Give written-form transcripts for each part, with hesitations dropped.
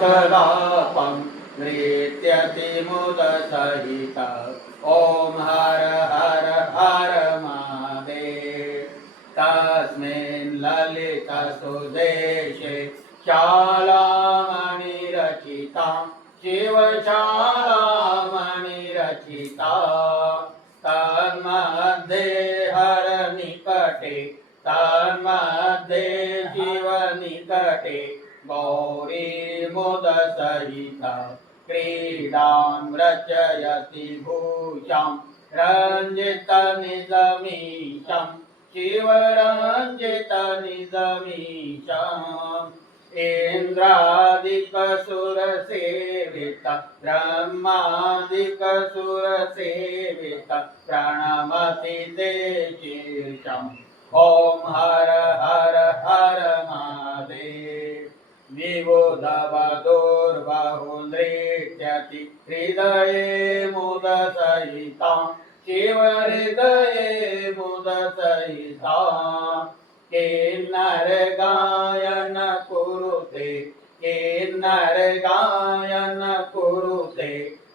कलापं नृत्यति मुदसहित ॐ हर हर हर महादेव। तस्मिन् ललितसुदेशे शालामणिरचितां शिवशालामणिरचिता तन्मध्ये हरनिकटे तन्मध्ये शिवनिकटे गौरी मुदसहिता क्रीडां रचयति भूषां रञ्जितनिजमीशं शिवरञ्जितनिजमीशम् इन्द्रादिकसुरसेवित ब्रह्मादिकसुरसेवित प्रणमति ते शीर्षम् ॐ हर हर हर महादेव। विबुधवधूर्बहुनृत्यति हृदये मुदसहितां शिवहृदये मुदसहितां किन्नर गायन कुरुते किन्नर गायन कुरुते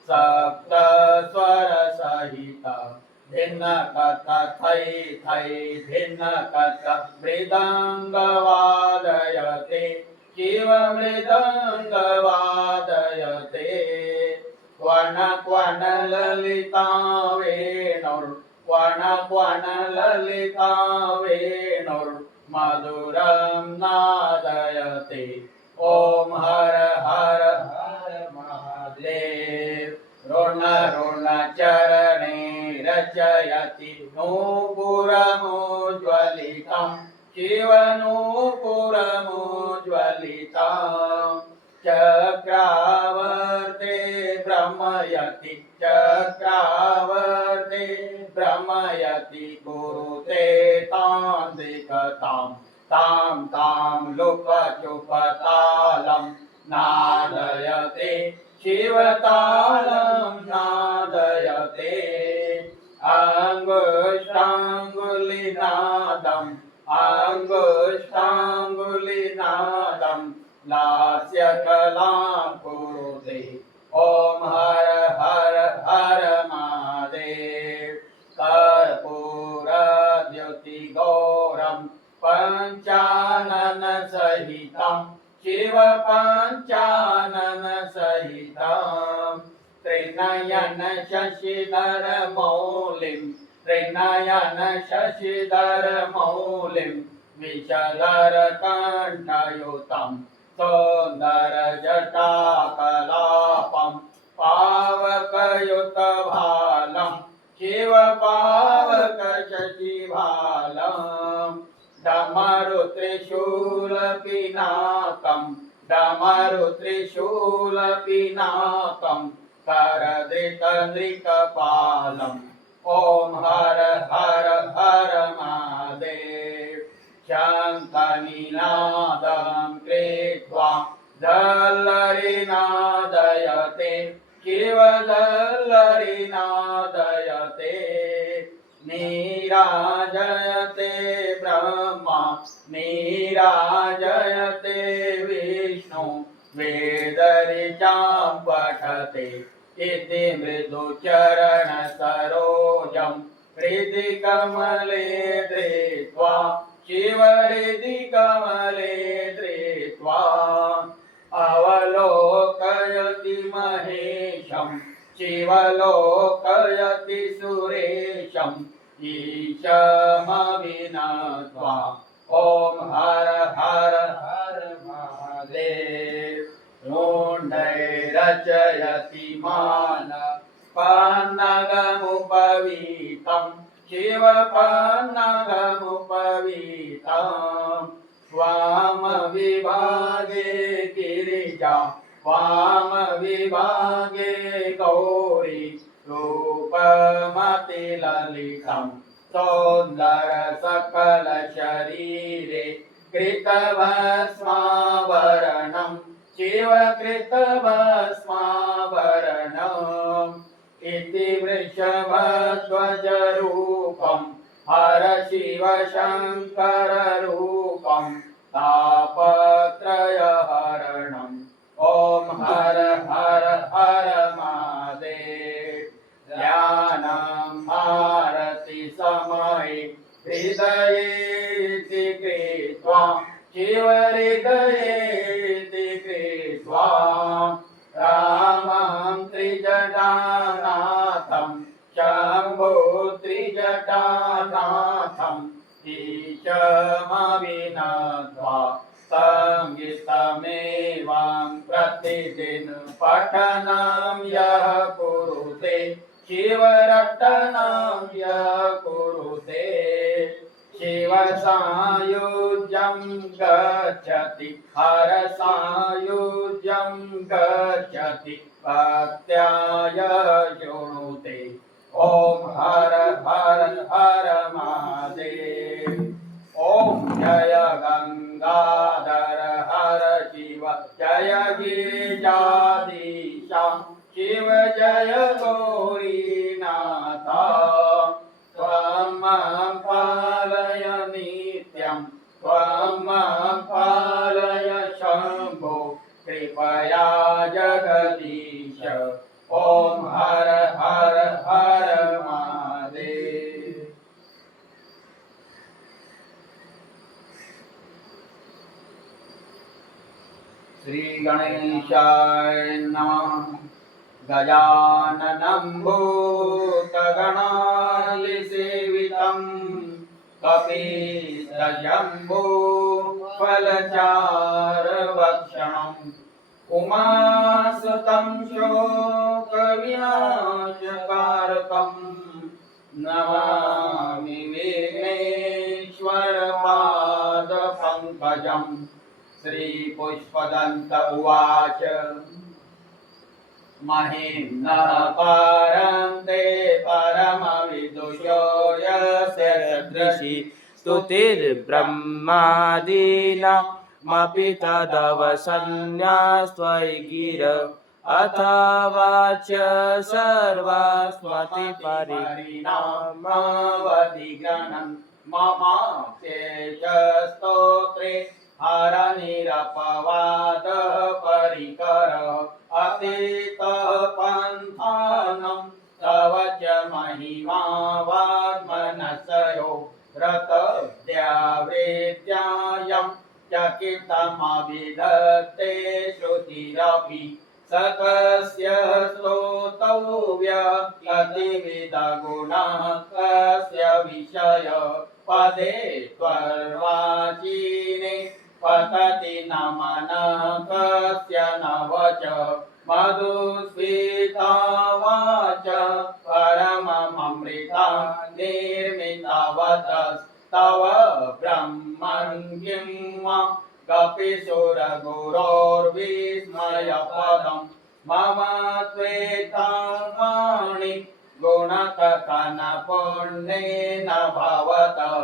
सप्तस्वरसहित भिन्नकथ थै थै भिन्नकथ मृदङ्गवादयते शिवमृदङ्गवादयते क्वन क्वन ललिता वेणुर्क्वन क्वन ललिता वेणुर्मधुरं नादयते ॐ हर हर हर महादेव। ऋण ऋण चरणे रचयति नूपुरमुज्ज्वलितं शिवनूपुरमुज्ज्वलितं चक्रावर्ते भ्रमयति चक्रावर्ते भ्रमयति कुरुते तान्त्रिकतां तां तां लुपचुपतालं नादयते शिवतालं नादयते अङ्गुष्ठाङ्गुलिनादम् अङ्गुष्ठाङ्गुलिनादं लास्यकलां कुरुते ॐ हर हर हर महादेव। कर्पूरद्युतिगौरं पञ्चाननसहितं शिवपञ्चाननसहितं त्रिनयन शशिधरमौलिं त्रिनयन शशिधरमौलिं विशधरकण्ठयुतं सौन्दरजटाकलापं पावकयुतभालं शिवपावकशशिभालं डमरुत्रिशूलपिनाकं डमरुत्रिशूलपिनाकं करधृतनृकपालम् ॐ हर हर हर महादेव। शङ्खनिनादं कृत्वा दल्लरिनादयते शिवदल्लरिनादयते नीराजयते ब्रह्मा नीराजयते विष्णु वेदऋचां पठते इति मृदुचरण सरोजं हृदि कमले धृत्वा शिवहृदि कमले धृत्वा अवलोकयति महेशं शिवलोकयति सुरेशम् ईशमविनत्वा ॐ हर हर हर महादेव। मुण्डैरचयति मानपन्नगमुपवीतं शिवपन्नगमुपवीतं वामविभागे गिरिजा वामविभागे गौरी रूपमतिललितं सौन्दरसकलशरीरे कृतभस्माभरणं शिवकृतभस्माभरणम् इति वृषभध्वजरूपं हरशिवशङ्कररूपं तापत्रयहरणम् ॐ हर हर हर महादेव ध्यानं भारति समये हृदयेति कृत्वा शिवहृदयेति कृत्वा रामं त्रिजटानाथं शम्भो त्रिजटानाथं ईशमभिनत्वा संगीतमेवां प्रतिदिन पठनं यः कुरुते शिवरटनं यः कुरुते शिवसायुज्यं गच्छति हरसायुज्यं गच्छति भक्त्या यः शृणुते ॐ हर हर हर महादेव ॐ जय गंगाधर हर शिव जय गिरिजाधीश शिव जय गौरीनाथ त्वं मां पालय नित्यं त्वं मां पालय शम्भो कृपया जगदीश ॐ हर हर हर महादेव। श्री गणेशाय नमः। गजाननं भूतगणादिसेवितं कपीशजम्बो फलचारभक्षणम् उमासुतं शोकविनाशकारकं नमामि विघ्नेश्वरपादपङ्कजम्। श्रीपुष्पदन्त उवाच महिम्नः पारन्ते परमविदुषो यस्य सदृशी स्तुतिर्ब्रह्मादीनामपि तदवसन्यास्त्वयि गिर अथवाच सर्वास्मति परिणामावधिगणन् ममाशेषस्तोत्रे हरनिरपवादः परिकरः अतीतः पन्थानं तव च महिमा वाग्मनसयो रतद्यावृत्यायं चकितमभिधत्ते श्रुतिरपि सकस्य श्रोतव्य यतिविधगुणः कस्य विषय पदे त्वर्वाचीने पतति न मनः कस्य न वच मधुस्मिता वाच परममृता निर्मितवतस्तव ब्रह्मन् किं वा कपिसुरगुरोर्विस्मयपदं मम त्वेतावाणि गुणकथनपुण्येन भवतः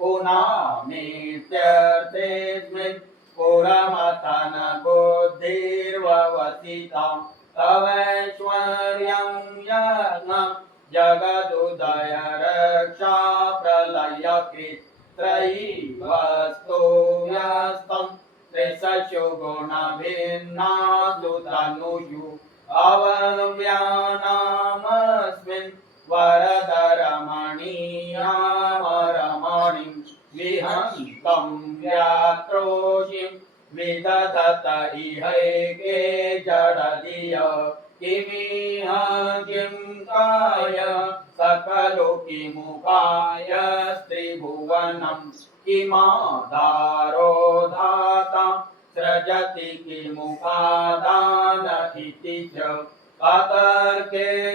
पुनामीत्यर्थेऽस्मिन् पुरमथन बुद्धिर्ववसितं तवैश्वर्यं यज्ञ जगदुदय रक्षा प्रलयकृत् त्रयी वस्तु व्यस्तं त्रिशशु गुणभिन्नासु तनुषु अवव्यानामस्मिन् वरदरमणीयामरमणिं विहन्तं व्यात्रोषिं विदधत इहैके जडधिय किमिह किं काय सकलो किमुखाय त्रिभुवनं किमाधारो धाता सृजति किमुपादानइति च अतर्केश्वरे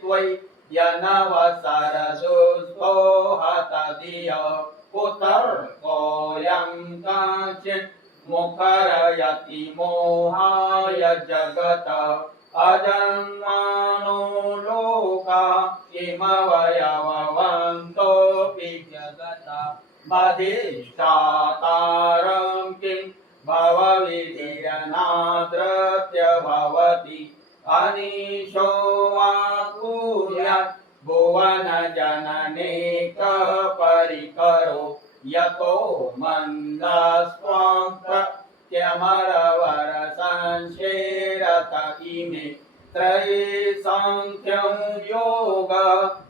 त्वयि यनवसरसुस्पोहतधिय कुतर्कोऽयं काचित् मुखरयति मोहाय जगत अजन्मानो लोका इमवयववन्तोऽपि जगता मधिष्ठातारं किं भवविधिरनादृत्य भवति अनीशो वा कुर्यात् भुवनजनने कः परिकरो यतो मन्दस्त्वां प्रत्यमरवरसं रत इमे त्रये सांख्यं योग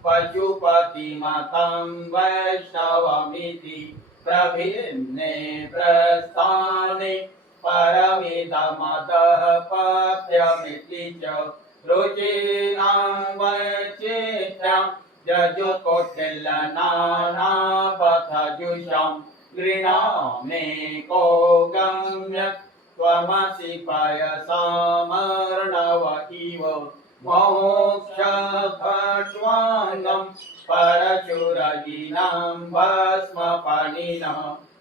पशुपतिमतं वैष्णवमिति प्रभिन्ने प्रस्थाने परमिदमतः पथ्यमिति च रुचीनां वैचित्र्यं जजुकोटिल्लनानापथजुषं गृह्णामेको गम्यत् त्वमसि पयसामर्णव इव मोक्षखट्वाङ्गं परशुरयिनं भस्मफणिनः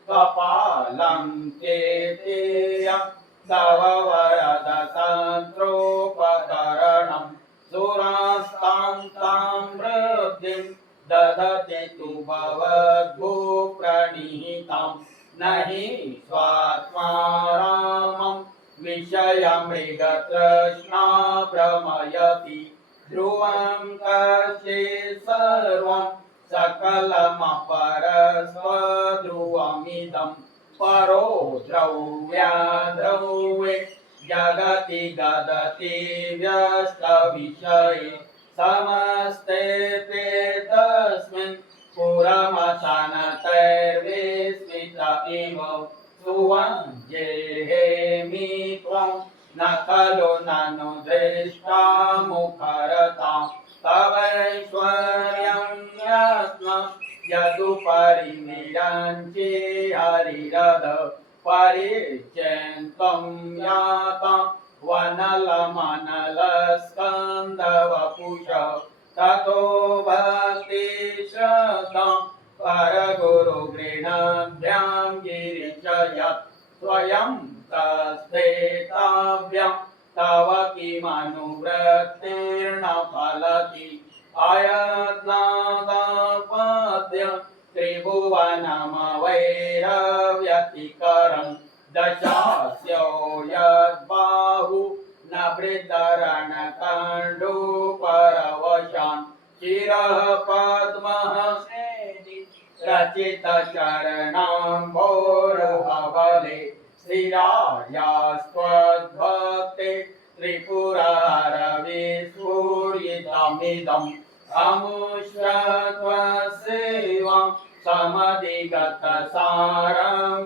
कपालं चेतेयं तव वरद तन्त्रोपकरणं सुरास्तां तां वृद्धिं ददति तु भवद्भूप्रणीतं न हि स्वात्मारामं विषयमृगतृष्णा भ्रमयति ध्रुवं कश्चित् सर्वं सकलमपरस्वध्रुवमिदं परो द्रव्याद्रव्ये जगति गदति व्यस्तविषये समस्ते ते तस्मिन् पुरमसनतैर्विस्मित इव सुवञ्जेहेमि त्वं न खलु ननु दृष्टा मुखरता तवैश्वर्यं यत्न यदुपरिमिरञ्चि हरिरद परिचेन्त्वं यातं वनलमनलस्कन्दवपुष ततो भक्तिश्रद्धं परगुरुगृह्णाभ्यां गिरिशयत् स्वयं तस्थेताभ्यं तव किमनुवृत्तिर्न फलति अयत्नादापद्यं त्रिभुवनमवैरव्यतिकरं दशास्यो यद्बाहु न वृद्धरणकण्डूपरवशान् शिरः पद्मः रचितचरणाम्भोरुहवले स्थिरायास्त्वद्भक्ते त्रिपुरहरविस्फुरितमिदम् अमुष्यत्वसेवां समधिगतसारं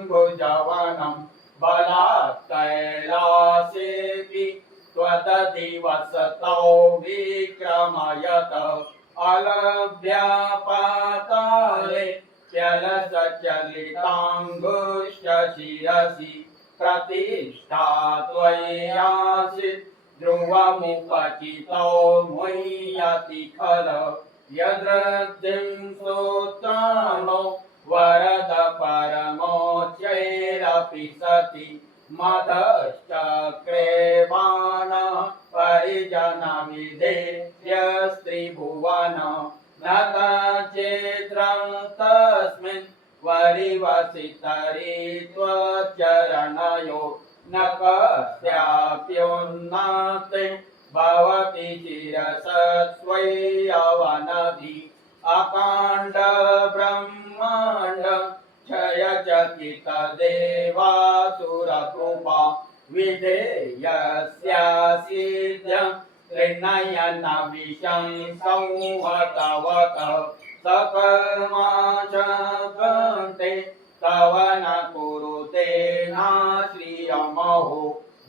भुजवनं बलात् कैलासेऽपि त्वदधिवसतौ विक्रमयत अलभ्यापाताले चलसचलिताङ्गुष्ठशिरसि प्रतिष्ठा त्वय्यासीत् ध्रुवमुपचितौ मुह्यति खल यद्रद्धिं सूत्राणो वरद परमोच्चैरपि सति मदश्चक्रे बाणः परिजनविधेय स्त्रिभुवन न कचित्रं तस्मिन् वरिवसितरि त्वच्चरणयो न कस्याप्युन्नते भवति चिरसत्स्वय्यवनधि अकाण्ड ब्रह्माण्ड क्षयचकित देवासुरकृपा विधेयस्यासिद्ध्यं त्रिनयन विषं संहतवत सकर्मा च कन्ते तव न कुरुते नाश्रियमहो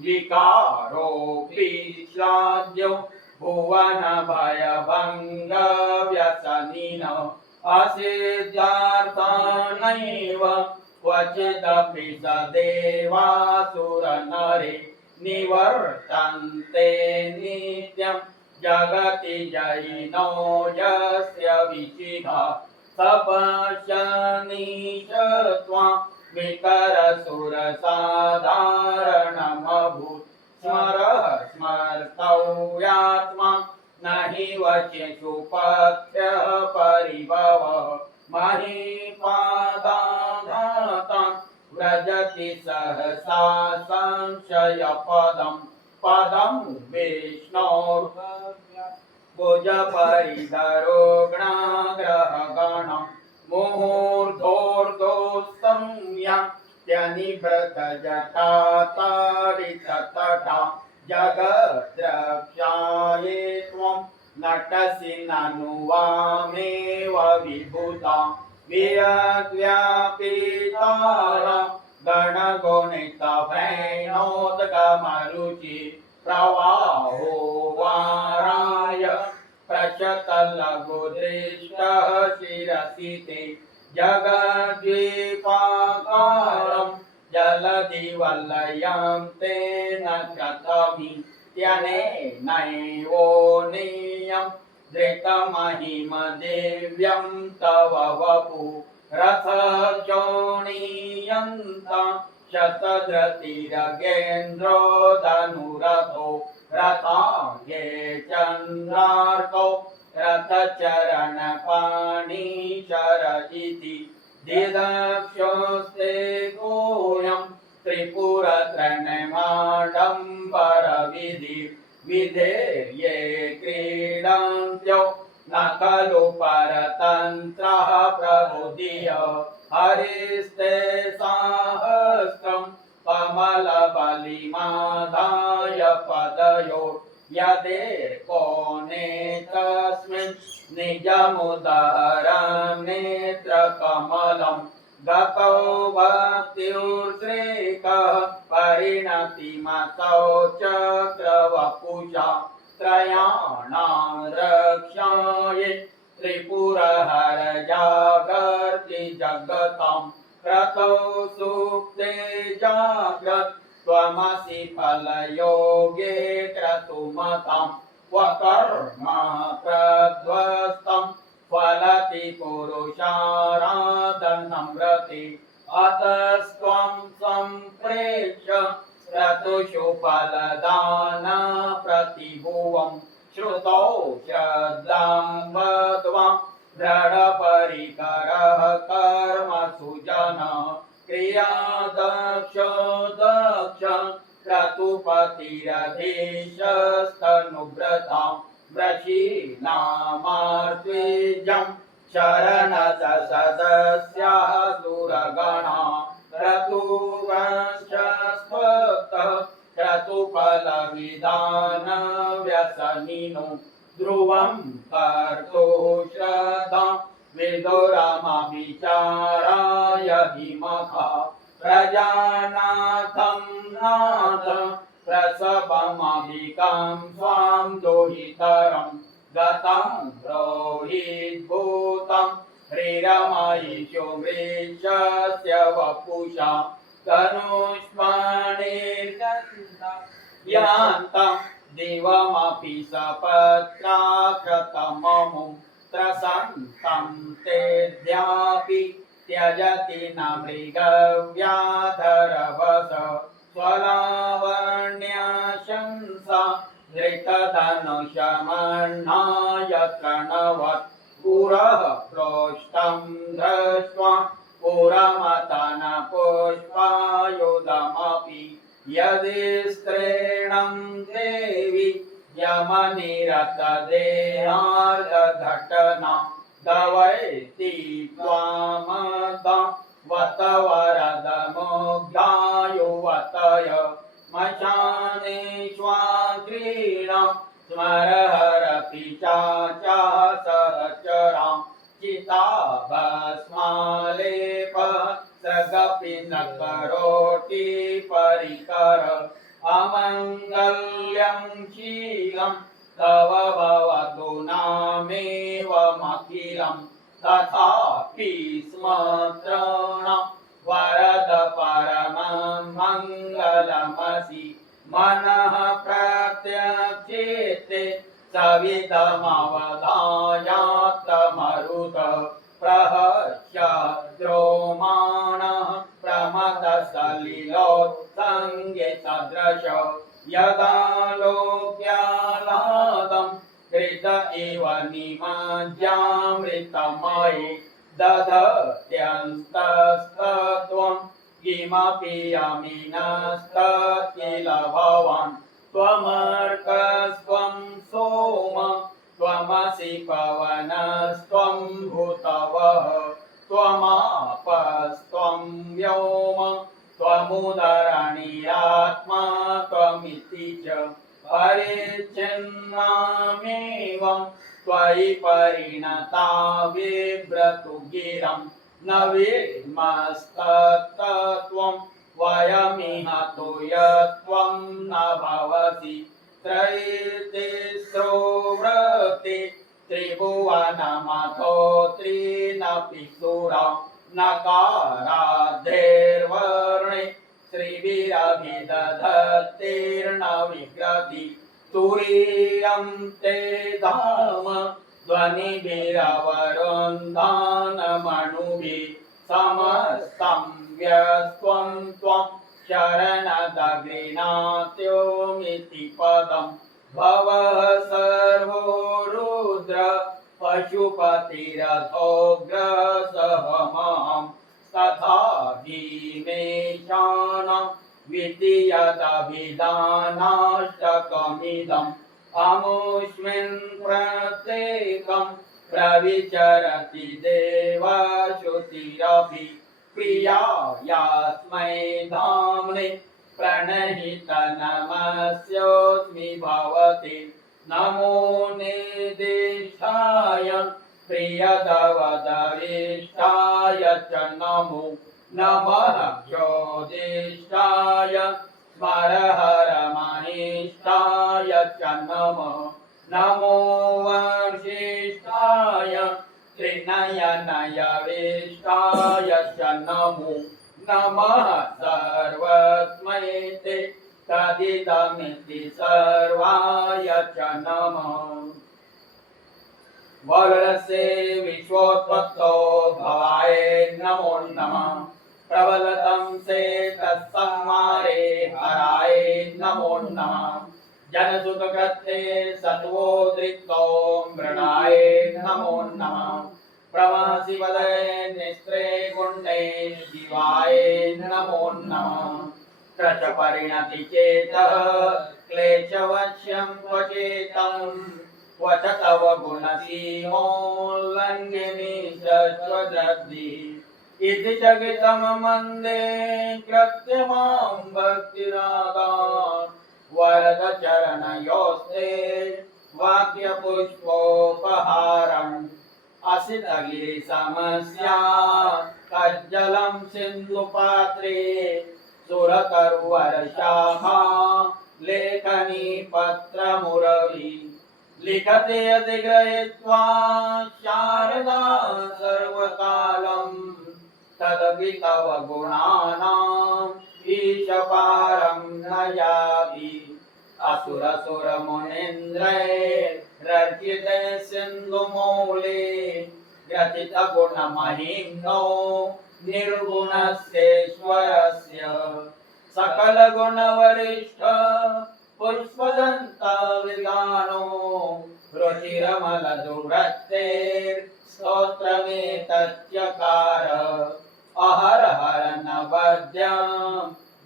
विकारोऽपि श्राद्यो भुवन भयभङ्ग व्यसनिन असिद्धार्थानैव क्वचिदपि स देवासुरनरे निवर्तन्ते नित्यं जगति जयिनो यस्य विचिधा सपश्यन्नीश त्वां विकरसुरसाधारणमभूत् स्मरः स्मर्तव्यात्मा न हि वचेषु पथ्यः परिभवः महीपादाघातं व्रजति सहसा संशयपदं पदं विष्णोर्भुजपरिधरोग्णाग्रहगणं मुहूर्धोर्धोस्तम्या त्यनिव्रतजटातारिततटा जगद्रक्षाये त्वं नटसि ननु वामेव विभूता वियद्व्यापितार गणगुणितभैनोद्गमरुचि प्रवाहो वाराय प्रशतलघुदृष्टः शिरसि ते जगद्वीपाकारं जलधिवलयं तेन कृतमित्यनेनैवोन्नियं धृतमहिमदिव्यं तव वपु रथचोणीयन्तं शतधृतिरगेन्द्रो धनुरथो रथाङ्गे चन्द्रार्कौ रथचरणपाणिशर इति दिदक्षोस्ते गोयं त्रिपुरतृणमाडम्बरविधि विधेर्ये क्रीडन्त्यो न खलु परतन्त्रः प्रबुधिय हरिस्ते साहस्रं कमलबलिमादाय पदयो यदेकोने तस्मिन् निजमुदरं नेत्रकमलं गतौ भक्त्युद्रेकः परिणतिमतौ चक्रवपुषा त्रयाणां रक्षायै त्रिपुरहर जागर्ति जगतां क्रतौ सुप्ते जाग्रत् त्वमसि फलयोगे क्रतुमतां स्वकर्म प्रध्वस्तं फलति पुरुषाराधनं रति अतस्त्वं सम्प्रेक्ष्य क्रतुषु फलदान प्रतिभुवं श्रुतौ श्रद्धां बद्ध्वा दृढपरिकरः कर्मसु जनः क्रियादक्ष दक्ष क्रतुपतिरधीशस्तनुव्रतां वृषीणामार्त्विजं शरणसदस्याः सुरगणा क्रतुवंशस्त्वक्तः क्रतुफलविधान व्यसनिनो ध्रुवं कर्तुः श्रद्धां विदुरमभिचाराय हिमखा प्रजानाथं नाथ प्रसवमभिकां स्वां दोहितरं गतं ब्रोहीद्भूतं ह्रीरमयिषु मृक्षस्य वपुषा धनुष्मणिर्गन्धा यान्तं दिवमपि सपत्राकृतममुं त्रसन्तं तेऽद्यापि त्यजति न मृगव्याधरवस स्वलावण्यशंसा धृतधनुषमह्नाय प्रणवत् पुरः प्रोष्ठं दृष्ट्वा पुरमतन पुष्पायुधमपि यदि स्त्रीणं देवि यमनिरतदेहार्धघटना दवैति त्वामदा वत वरदमुग्धायुवतय मशानेष्वाग्रीणां स्मरहरपि सहचरां चिताभस्मालेप सगपि न करोति परिकर अमङ्गल्यं शीलं तव भवतु नामेवमखिलं तथापि स्मृतॄणां वरद परमं मङ्गलमसि मनः प्रत्यक्षेते सवितमवधायात्तमरुत प्रहस्यद्रोमाणः प्रमदसलिलोत्सङ्गे सदृश यदा लोक्यालादं कृत इव निमज्जामृतमये दधत्यन्तस्तत्त्वं किमपि यमिनस्तत्किल भवान् त्वमर्कस्त्वं सोम त्वमसि पवनस्त्वं भूतवः त्वमापस्त्वं व्योम त्वमुदरणीयात्मा त्वमिति इति च परिच्छिन्नामेवं त्वयि परिणता बिभ्रतु गिरं न विद्मस्तत्त्वं वयमिह तु यत्त्वं न भवसि त्रयीतिस्रो व्रते त्रिभुवनमथो त्रीनपि सुरा नकाराद्धेर्वर्णे श्रीभिरभिदधत्तेर्न विग्रति तुरीयं ते धाम ध्वनिभिरवरुन्धानमणुभिः समस्तं व्यस्त्वं त्वं शरणदग्निनाथ्योमिति पदं भवः सर्वो रुद्र पशुपतिरथोग्रसहमहं तथा भीमेशानं विधियदभिधानाष्टकमिदम् अमुष्मिन् प्रत्येकं प्रविचरति देवश्रुतिरपि प्रिया यास्मै धाम्ने प्रणहितनमस्योऽस्मि भवते नमो निर्दिष्टाय प्रियदवदविष्टाय च नमो नमः ज्योतिष्ठाय स्मरहरमनिष्ठाय च नमः नमो वशिष्ठाय त्रिनयनयविष्टाय च नमो नमः सर्वस्मै ते तदिदमिति सर्वाय च नमः वरसे विश्वोत्पत्तो भवाय नमो नमः प्रबलतं से तत्संहारे हराय नमो नमः जनसुतकृत्ते सत्वोद्रिक्तो मृणाय नमो नमः प्रमहसि वदय निस्त्रे गुण्डे शिवाय नमो नमः क्रच परिणति चेतः क्लेशवश्यं क्वचेतं क्वच तव गुणसीमोल्लङ्घिनी शश्वदब्धिः इति च गीतं मन्दे कृत्यमां भक्तिरागान् वरद चरणयोस्ते वाक्यपुष्पोपहारम् असितगिरिसमस्या कज्जलं सिन्धुपात्रे सुरतरुवरशाखा लेखनी पत्रमुरवी लिखते यदि गृहीत्वा शारदा सर्वकालं तदपि तव गुणानाम् ईशपारं न याति असुरसुरमुनीन्द्रैरर्चिते सिन्धुमौले ग्रथितगुणमहिम्नो निर्गुणस्येश्वरस्य सकलगुणवरिष्ठ पुष्पदन्तविधानो रुचिरमलदुरक्तेर्स्तोत्रमेतच्चकार अहर हर नवद्यं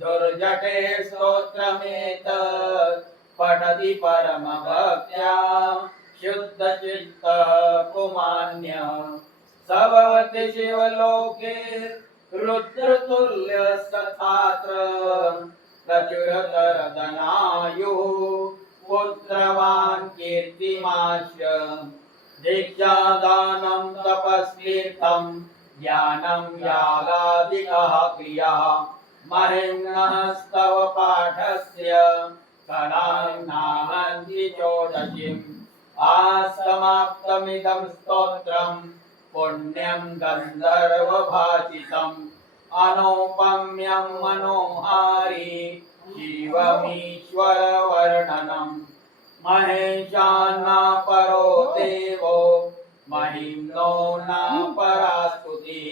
दुर्जटे स्तोत्रमेतत् पठति परमभक्त्या शुद्धचित्तः पुमान्यः स भवति शिवलोके रुद्रतुल्यस्तथात्र प्रचुरतरधनायुः पुत्रवान् कीर्तिमाश्च दीक्षादानं तपस्तीर्थं ज्ञानं यागादिकः क्रियः महिम्नस्तव पाठस्य कलान्नाहन्ति चोदशिम् आसमाप्तमिदं स्तोत्रं पुण्यं गन्धर्वभाषितम् अनौपम्यं मनोहारी शिवमीश्वरवर्णनम् महेशान्ना परो देवो महिम्नो न परा स्तुतिः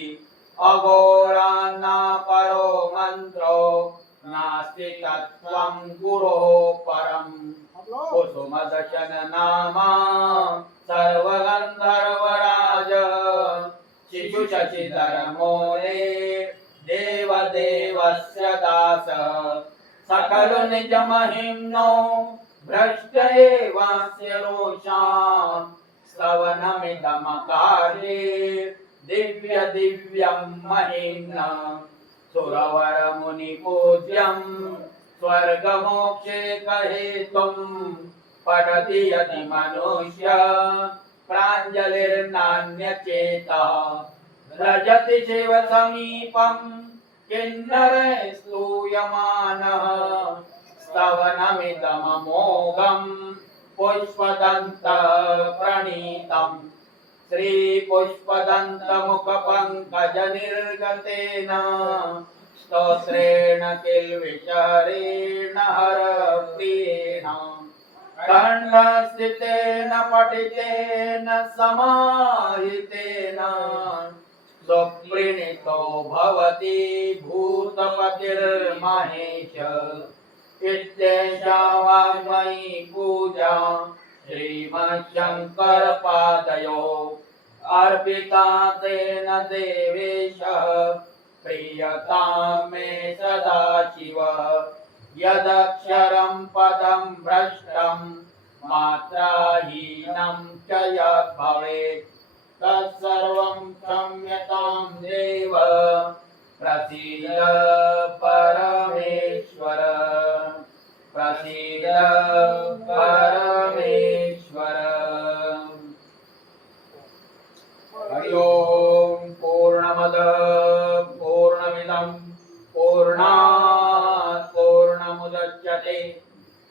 अघोरान्ना परो मन्त्रो नास्ति तत्त्वं गुरोः परम् कुसुमदशन नामा सर्वगन्धर्वराज शिशुशशिधरमोरे देवदेवस्य दास सकल निजमहिम्नो भ्रष्ट एवास्य रोषान् स्तवनमिदमकार्ये दिव्य दिव्यं महिम्ना सुरवर मुनि पूज्यं स्वर्गमोक्षे कहेतुं पठति यदि मनुष्य प्राञ्जलिर्नान्यचेतः रजति शिव समीपं किन्नरे स्तूयमानः स्तवनमिदममोघं पुष्पदन्तः प्रणीतम् श्रीपुष्पदन्तमुखपङ्कजनिर्गतेन स्तोत्रेण किल्विषहरेण हरप्रियेण कण्ठस्थितेन पठितेन समाहितेन सुप्रीणितो भवति भूतपतिर्महेश इत्येषा वाङ्मयी पूजा श्रीमच्छङ्करपादयोः अर्पिता तेन देवेश प्रीयतां मे सदा शिव यदक्षरं पदं भ्रष्टं मात्राहीनं च यद् भवेत् तत्सर्वं क्षम्यतां देव प्रसीद परमेश्वर प्रसीद परमेश्वर। हरि ओम। पूर्णमद पूर्णमिदं पूर्णात् पूर्णमुदच्यते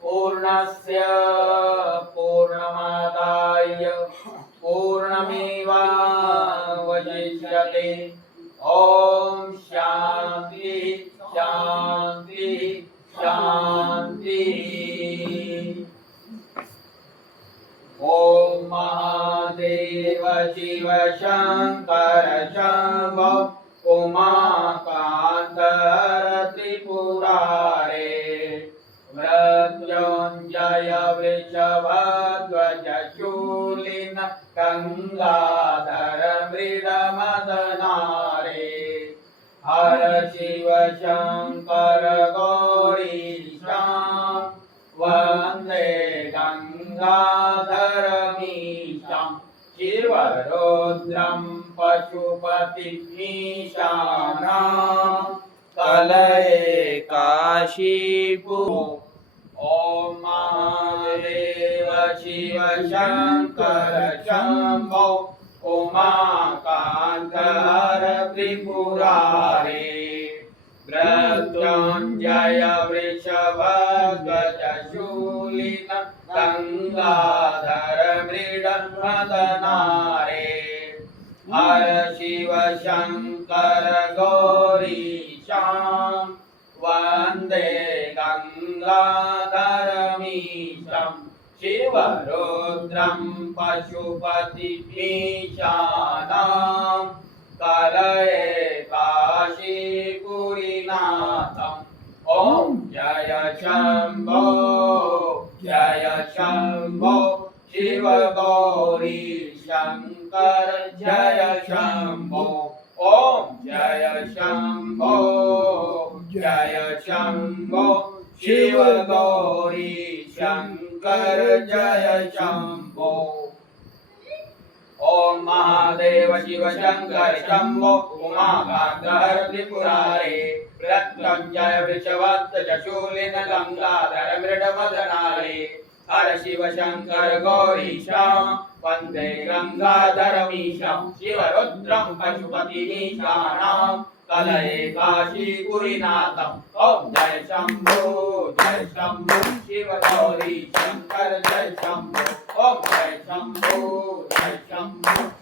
पूर्णस्य पूर्णमादाय पूर्णमेवावशिष्यते। ओम शांति शांति शांति। ओम महादेव शिव शंकर शंभो उमाकांत त्रिपुरारे मृत्युंजय वृषभध्वज शूलिन गंगाधर मृडमदनारे हर शिव शंकर गौरीशां वंदे गंगाधरमीशां शिवरुद्रं पशुपतिमीशानां कलये काशीपुर। ओम महादेव शिव शंकर शंभो उमाकांत हर त्रिपुरारे मृत्युंजय वृषभध्वज शूलिन गंगाधर मृडमदनारे हर शिव शंकर गौरीशां वंदे गंगाधरमीशं शिवरुद्रं पशुपतिमीशानां कलये काशीपुरीनाथम्। ओम जय शंभो शिव गौरी शंकर जय शंभो। ओम जय शंभो शिव गौरी शंकर जय शंभो। ओम महादेव शिव शंकर शंभो उमाकांत त्रिपुरारे मृत्युंजय वृषभध्वज शूलिन गंगाधर मृडमदनारे हर शिव शंकर गौरीशां वंदे गंगाधरमीशं शिवरुद्रं पशुपतिमीशानां कलये काशीपुरीनाथम्। ओम जय शंभो शिव गौरी शंकर जय शंभो। ओम जय शंभो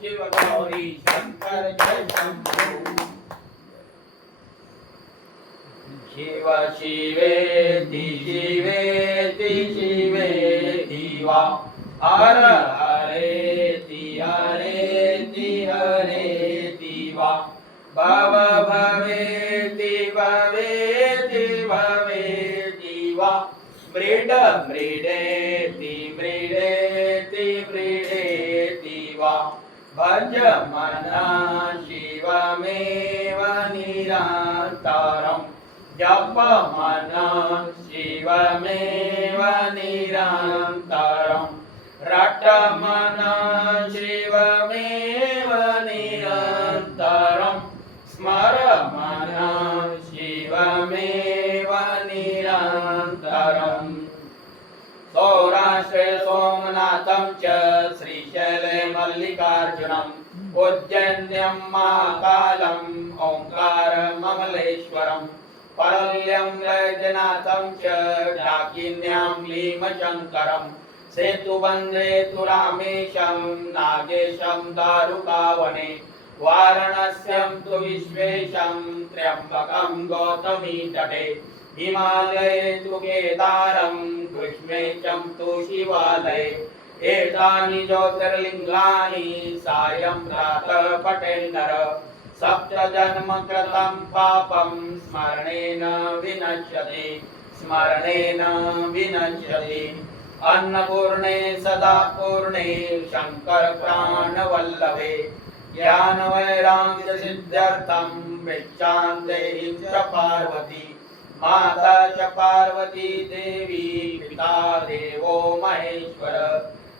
शिव गौरी शंकर जय शंभो। शिव शिवेति शिवेति शिवेति वा हर हरेति हरेति हरेति वा भव भवेति भवेति भवेति वा मृड मृडेति मृडेति मृडेति वा भज मना शिवमेव निरन्तरम् जप मना शिवमेव निरन्तरम् रट मना शिवमेव निरन्तरम् स्मर मना शिवमेव निरन्तरम् वैद्यनाथं च श्रीशैले मल्लिकार्जुनम् उज्जैन्यं महाकालम् ओंकारममलेश्वरम् परल्यं वैद्यनाथं च डाकिन्यां भीमशङ्करम् सेतुबन्धे तु रामेशं नागेशं दारुकावने वाराणस्यं तु विश्वेशं त्र्यम्बकं गौतमी तटे हिमालये तु केदारं कृष्णेशं तु शिवालये एतानि ज्योतिर्लिङ्गानि सायं प्रातः पठेन् नर सप्तजन्म कृतं पापं स्मरणेन विनश्यति स्मरणेन विनश्यति अन्नपूर्णे सदा पूर्णे शंकर प्राणवल्लभे ज्ञानवैराग्य सिद्ध्यर्थं भिक्षां देहि च पार्वती माता च पार्वती देवी पिता देवो महेश्वर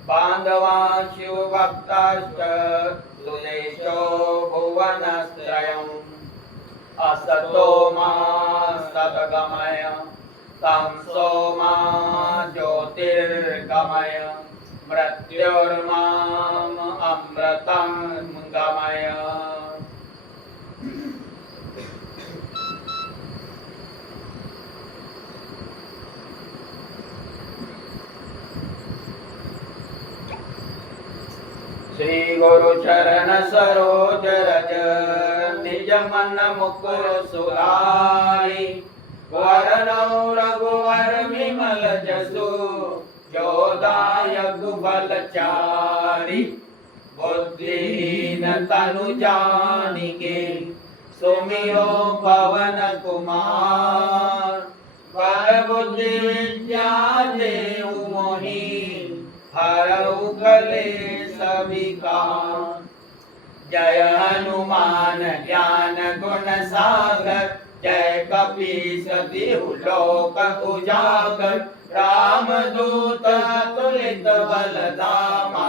बान्धवा शिवभक्ताश्च सुदेशो भुवनत्रयम् असतो मा सद्गमय तमसो मा ज्योतिर्गमय मृत्युर्माम् अमृतं गमय। श्री गुरु चरण सरोज रज निज मन मुकुर सुधारि वरनौ रघुवर विमल जसु जोदायक बलचारि बुद्धिहीन तनु जानिके सुमिरो पवन कुमार वर बुद्धि विद्या देहु मोहि हरऊ कलेश विकार। जय हनुमान ज्ञान गुण सागर जय कपीस तिहु लोक उजागर रामदूत तुलित बल धामा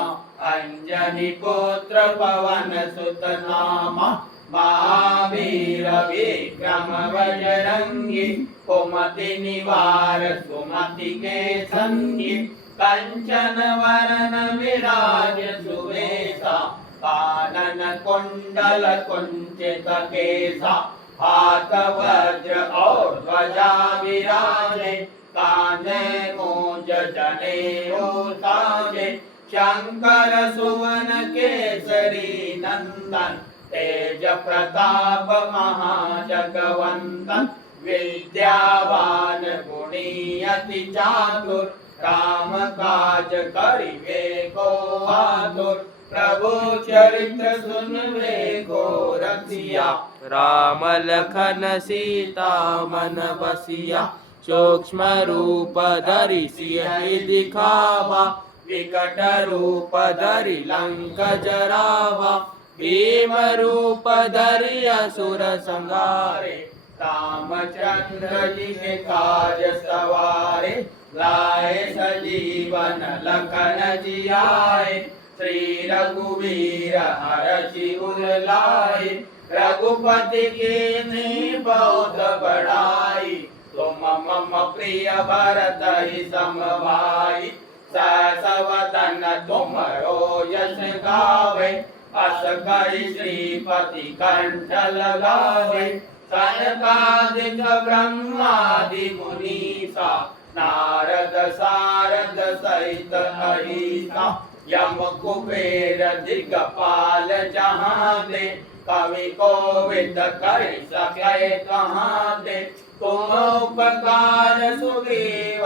अंजनी पुत्र पवन सुत नामा महावीर विक्रम बजरंगी कुमति निवार सुमति के संगी कंचन वरन विराज सुवेशा कानन कुंडल कुंचित केसा हाथ वज्र और ध्वजा विराजे कांधे मूंज जनेऊ साजे शंकर सुवन केसरी नंदन तेज प्रताप महाजगवंदन विद्यावान गुणी अति चातुर राम काज करिवे को आतुर प्रभु चरित्र सुनवे को रसिया राम लखन सीता मन बसिया सूक्ष्म रूप धरि सियहि दिखावा विकट रूप धरि लंक जरावा भीम रूप धरि असुर संहारे रामचंद्र जी के काज सवारे लाए सजीवन लखन जियाए श्री रघुवीर हरषि उर लाए रघुपति कीन्ही बहुत बड़ाई तुम मम प्रिय भरत ही समभाई सहस वदन तुमरो यश गावे अस कहि श्रीपति कंठ लगावे सनकादिक ब्रह्मादि मुनीसा नारद सारद सहित अहिसा यम कुबेर दिगपाल जहाँ दे कवि कोविद कर सके कहाँ दे तुम उपकार सुग्रीव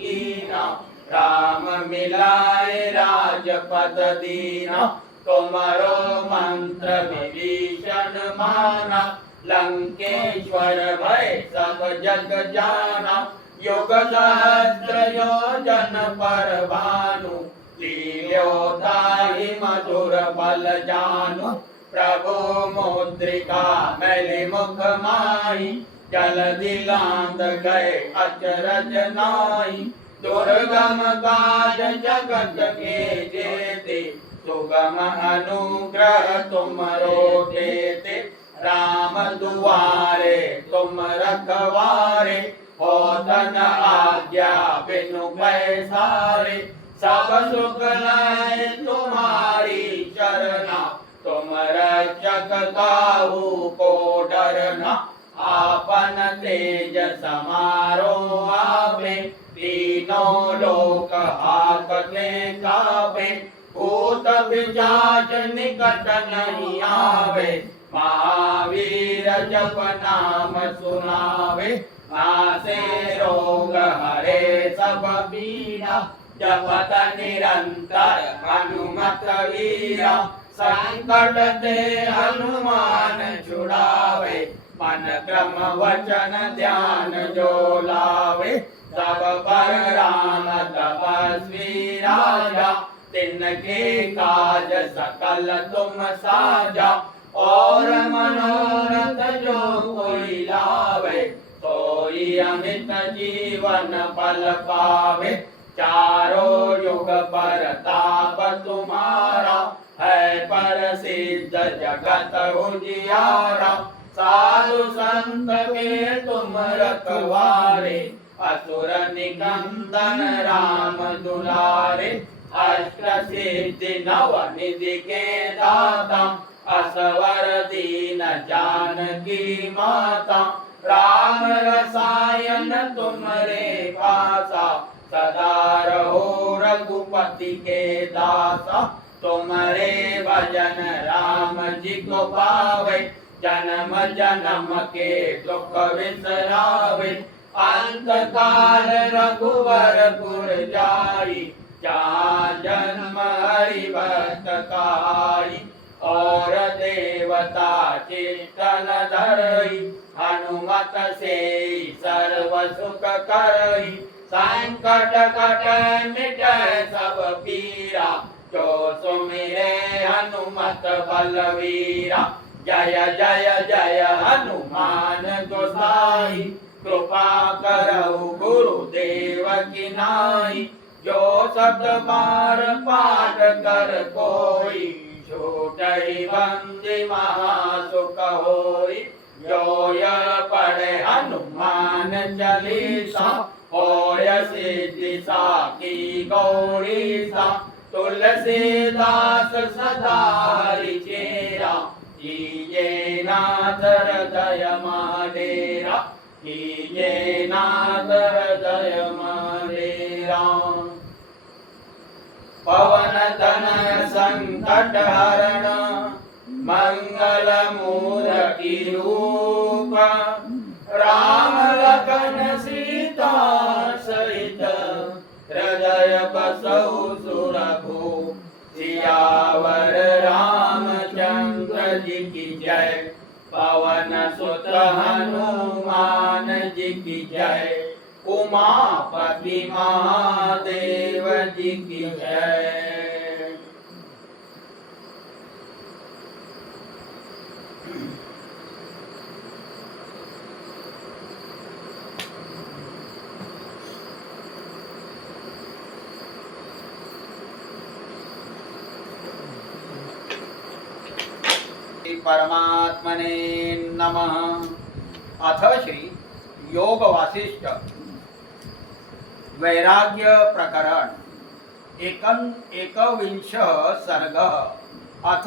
कीना राम मिलाए राजपद दीना तुमरो मंत्र विभीषण माना लंकेश्वर भय सब जग जाना युग सहस्र योजन पर भानु लील्योताहि मधुर बल जानु प्रभु मुद्रिका मैलि मुख माहि जल दिलांग गए अचरज नाहि दुर्गम काज जगत के जेते सुगम अनुग्रह तुमरो देते राम दुआरे तुम रखवारे होत न आज्ञा बिनु पैसारे सब सुख लय तुम्हारी चरना, तुम रक्षक काहू को डरना। आपन तेज समारो आवे, तीनों लोक हाकते कावे। भूत पिशाच निकट नहीं आवे, महावीर जप नाम सुनावे। नासे रोग हरे सब पीरा, जपत निरंतर हनुमत वीरा। संकट ते हनुमान छुड़ावे, मन क्रम वचन ध्यान जो लावे। सब पर राम तपस्वी राजा, तिनके काज सकल तुम साजा। और मनोरथ जो कोई लावे, सोई अमित जीवन फल पावे। चारों युग पर ताप तुम्हारा, है प्रसिद्ध जगत उजियारा। साधु संत के तुम रखवारे, असुर निकंदन राम दुलारे। अष्ट सिद्धि नव निधि के दाता, असवर दीन जानकी माता। राम रसायन तुमरे पासा, सदा रहो रघुपति के दासा। तुमरे भजन राम जी को पावे, जन्म जन्म के दुख विसरावे। अंत काल रघुवर पुर जाई, जहाँ जन्म हरि भक्त काई। और देवता चित्तन धरई, हनुमत से सर्व सुख करई। संकट कट मिट सब पीरा, जो सुमिरे हनुमत बलवीरा। जय जय जय हनुमान गोसाई, कृपा करहु गुरुदेव की नाई। जो शब्द बार पाठ कर कोई, छूटहि बंदी महासुख होई। जो यह पढ़े हनुमान चालीसा, होय सिद्धि साखी गौरीसा। तुलसीदास सदा हरि चेरा, कीजे नाथ हृदय डेरा। कीजे नाथ हृदय डेरा। पवन तनय संकट हरण, मंगल मूर्ति रूप। राम लखन सीता सहित, हृदय बसहु सुरभूप। सियावर रामचंद्र जी की जय, पवन सुत हनुमान जी की जय। उमापति महादेव जी की जय। परमात्मने नमः। अथ श्री योग वासिष्ठ वैराग्य प्रकरण एकविंश सर्ग। अथ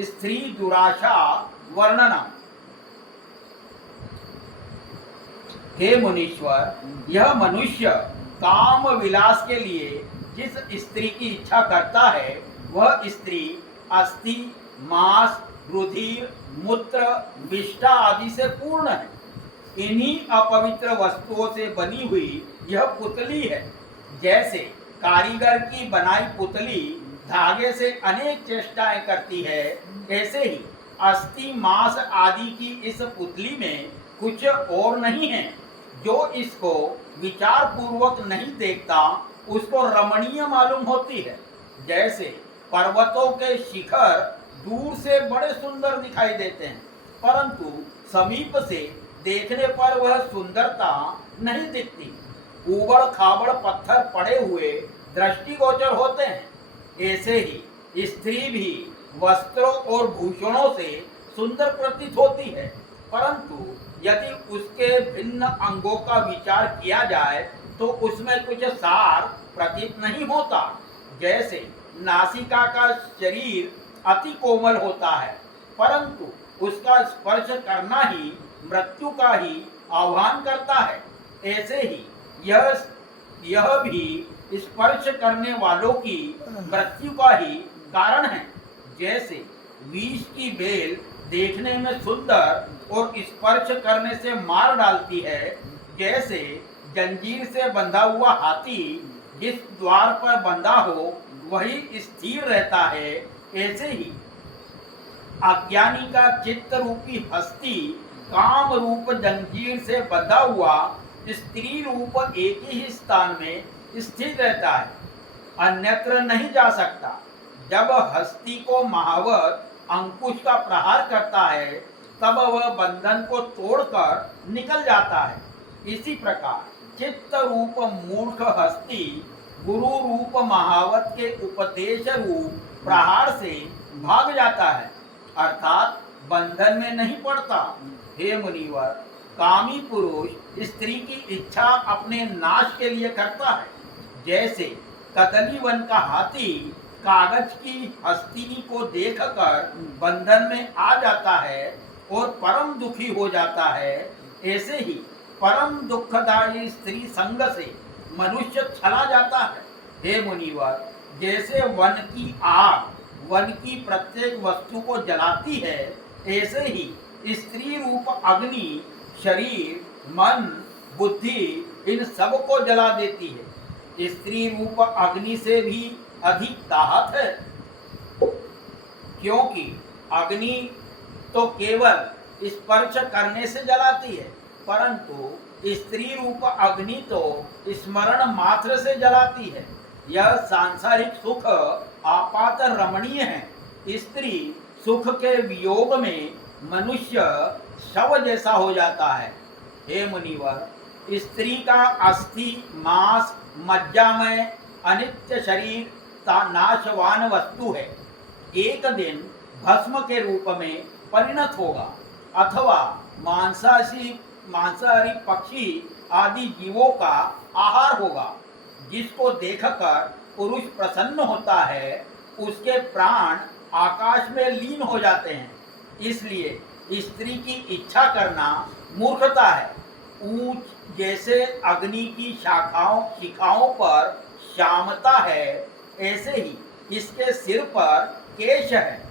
स्त्री दुराशा वर्णनम। हे मुनीश्वर, यह मनुष्य काम विलास के लिए जिस स्त्री की इच्छा करता है, वह स्त्री अस्थि, मांस, रुधिर, मूत्र, विष्ठा आदि से पूर्ण है। इन्हीं अपवित्र वस्तुओं से बनी हुई यह पुतली है। जैसे कारीगर की बनाई पुतली धागे से अनेक चेष्टाएं करती है, ऐसे ही अस्थि, मांस आदि की इस पुतली में कुछ और नहीं है। जो इसको विचार पूर्वक नहीं देखता, उसको रमणीय मालूम होती है। जैसे पर्वतों के शिखर दूर से बड़े सुंदर दिखाई देते हैं, परंतु समीप से देखने पर वह सुंदरता नहीं दिखती। ऊबड़ खाबड़ पत्थर पड़े हुए दृष्टिगोचर होते हैं। ऐसे ही स्त्री भी वस्त्रों और भूषणों से सुंदर प्रतीत होती है, परंतु यदि उसके भिन्न अंगों का विचार किया जाए तो उसमें कुछ सार प्रतीत नहीं होता। जैसे नासिका का शरीर अति कोमल होता है, परंतु उसका स्पर्श करना ही मृत्यु का ही आह्वान करता है, ऐसे ही यह भी स्पर्श करने वालों की मृत्यु का ही कारण है। जैसे विष की बेल देखने में सुंदर और स्पर्श करने से मार डालती है, जैसे जंजीर से बंधा हुआ हाथी जिस द्वार पर बंधा हो वही स्थिर रहता है, ऐसे ही अज्ञानी का चित्त रूपी हस्ती काम रूप जंजीर से बंधा हुआ स्त्री रूप एक ही स्थान में स्थिर रहता है, अन्यत्र नहीं जा सकता। जब हस्ती को महावत अंकुश का प्रहार करता है, तब वह बंधन को तोड़कर निकल जाता है। इसी प्रकार चित्त रूप मूर्ख हस्ती गुरु रूप महावत के उपदेश रूप प्रहार से भाग जाता है, अर्थात बंधन में नहीं पड़ता। हे मुनिवर, कामी पुरुष स्त्री की इच्छा अपने नाश के लिए करता है। जैसे कदली वन का हाथी कागज की हस्तिनी को देखकर बंधन में आ जाता है और परम दुखी हो जाता है, ऐसे ही परम दुखदायी स्त्री संग से मनुष्य चला जाता है। हे मुनिवर, जैसे वन की आग वन की प्रत्येक वस्तु को जलाती है, ऐसे ही स्त्री रूप अग्नि शरीर, मन, बुद्धि इन सब को जला देती है। स्त्री रूप अग्नि से भी अधिक दाहक है, क्योंकि अग्नि तो केवल स्पर्श करने से जलाती है, परंतु स्त्री रूप अग्नि तो स्मरण मात्र से जलाती है। यह सांसारिक सुख आपात रमणीय है। स्त्री सुख के वियोग में मनुष्य शव जैसा हो जाता है। हे मुनिवर, स्त्री का अस्थि मांस मज्जामय अनित्य शरीर नाशवान वस्तु है, एक दिन भस्म के रूप में परिणत होगा अथवा मांसाहारी पक्षी आदि जीवों का आहार होगा। जिसको देखकर पुरुष प्रसन्न होता है, उसके प्राण आकाश में लीन हो जाते हैं। इसलिए स्त्री की इच्छा करना मूर्खता है। ऊंच जैसे अग्नि की शिखाओं पर श्यामता है, ऐसे ही इसके सिर पर केश है।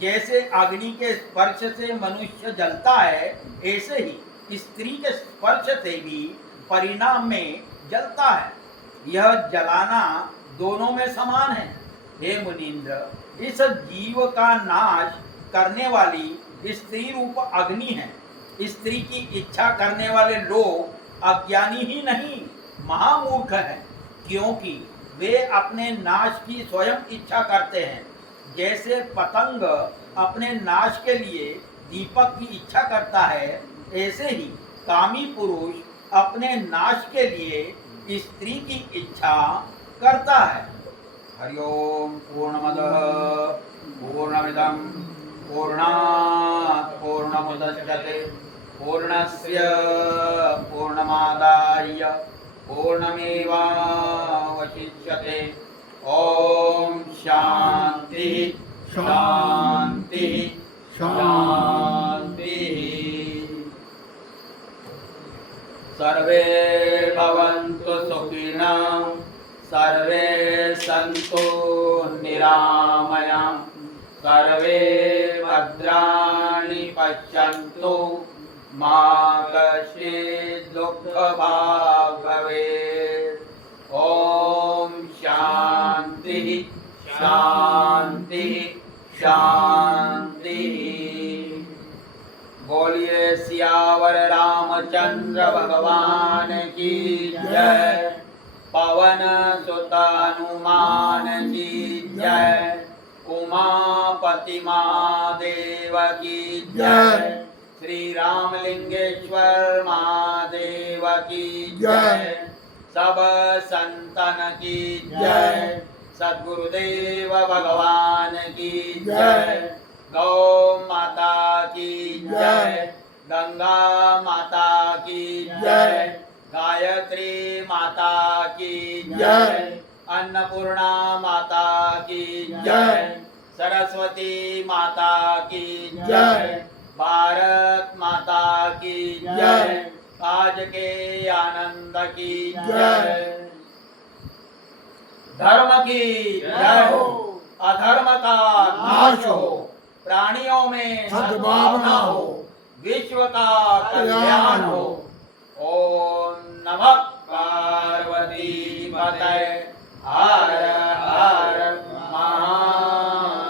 जैसे अग्नि के स्पर्श से मनुष्य जलता है, ऐसे ही स्त्री के स्पर्श से भी परिणाम में जलता है। यह जलाना दोनों में समान है। हे मुनीन्द्र, इस जीव का नाश करने वाली स्त्री रूप अग्नि है। स्त्री की इच्छा करने वाले लोग अज्ञानी ही नहीं, महामूर्ख हैं, क्योंकि वे अपने नाश की स्वयं इच्छा करते हैं। जैसे पतंग अपने नाश के लिए दीपक की इच्छा करता है, ऐसे ही कामी पुरुष अपने नाश के लिए स्त्री की इच्छा करता है। हरिओम पूर्णमदः पूर्णमिदं पूर्णात् पूर्णमुदच्यते पूर्णस्य पूर्णमादाय पूर्णमेवावशिष्यते। ओम शांति शांति शांति। सर्वे भवन्तु सुखिनः, सर्वे सन्तु निरामयाः, सर्वे भद्राणि पश्यन्तु, मा कश्चित् दुःखभाग् भवेत्। ओम शांति शांति शांति। बोलिए सियावर रामचंद्र भगवान की जय, पवन सुत हनुमान की जय, उमापति महादेव की जय, श्री रामलिंगेश्वर महादेव की जय, सब संतन की जय, सद्गुरुदेव भगवान की जय, गौ माता की जय, गंगा माता की जय, गायत्री माता की जय अन्नपूर्णा माता की जय सरस्वती माता की जय भारत माता की जय आज के आनंद की जय धर्म की जय हो अधर्म का नाश हो प्राणियों में सद्भावना हो विश्व का कल्याण हो ओम नमः पार्वती पतये हर हर महादेव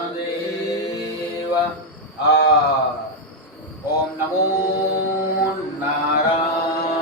ओम नमो नारायणाय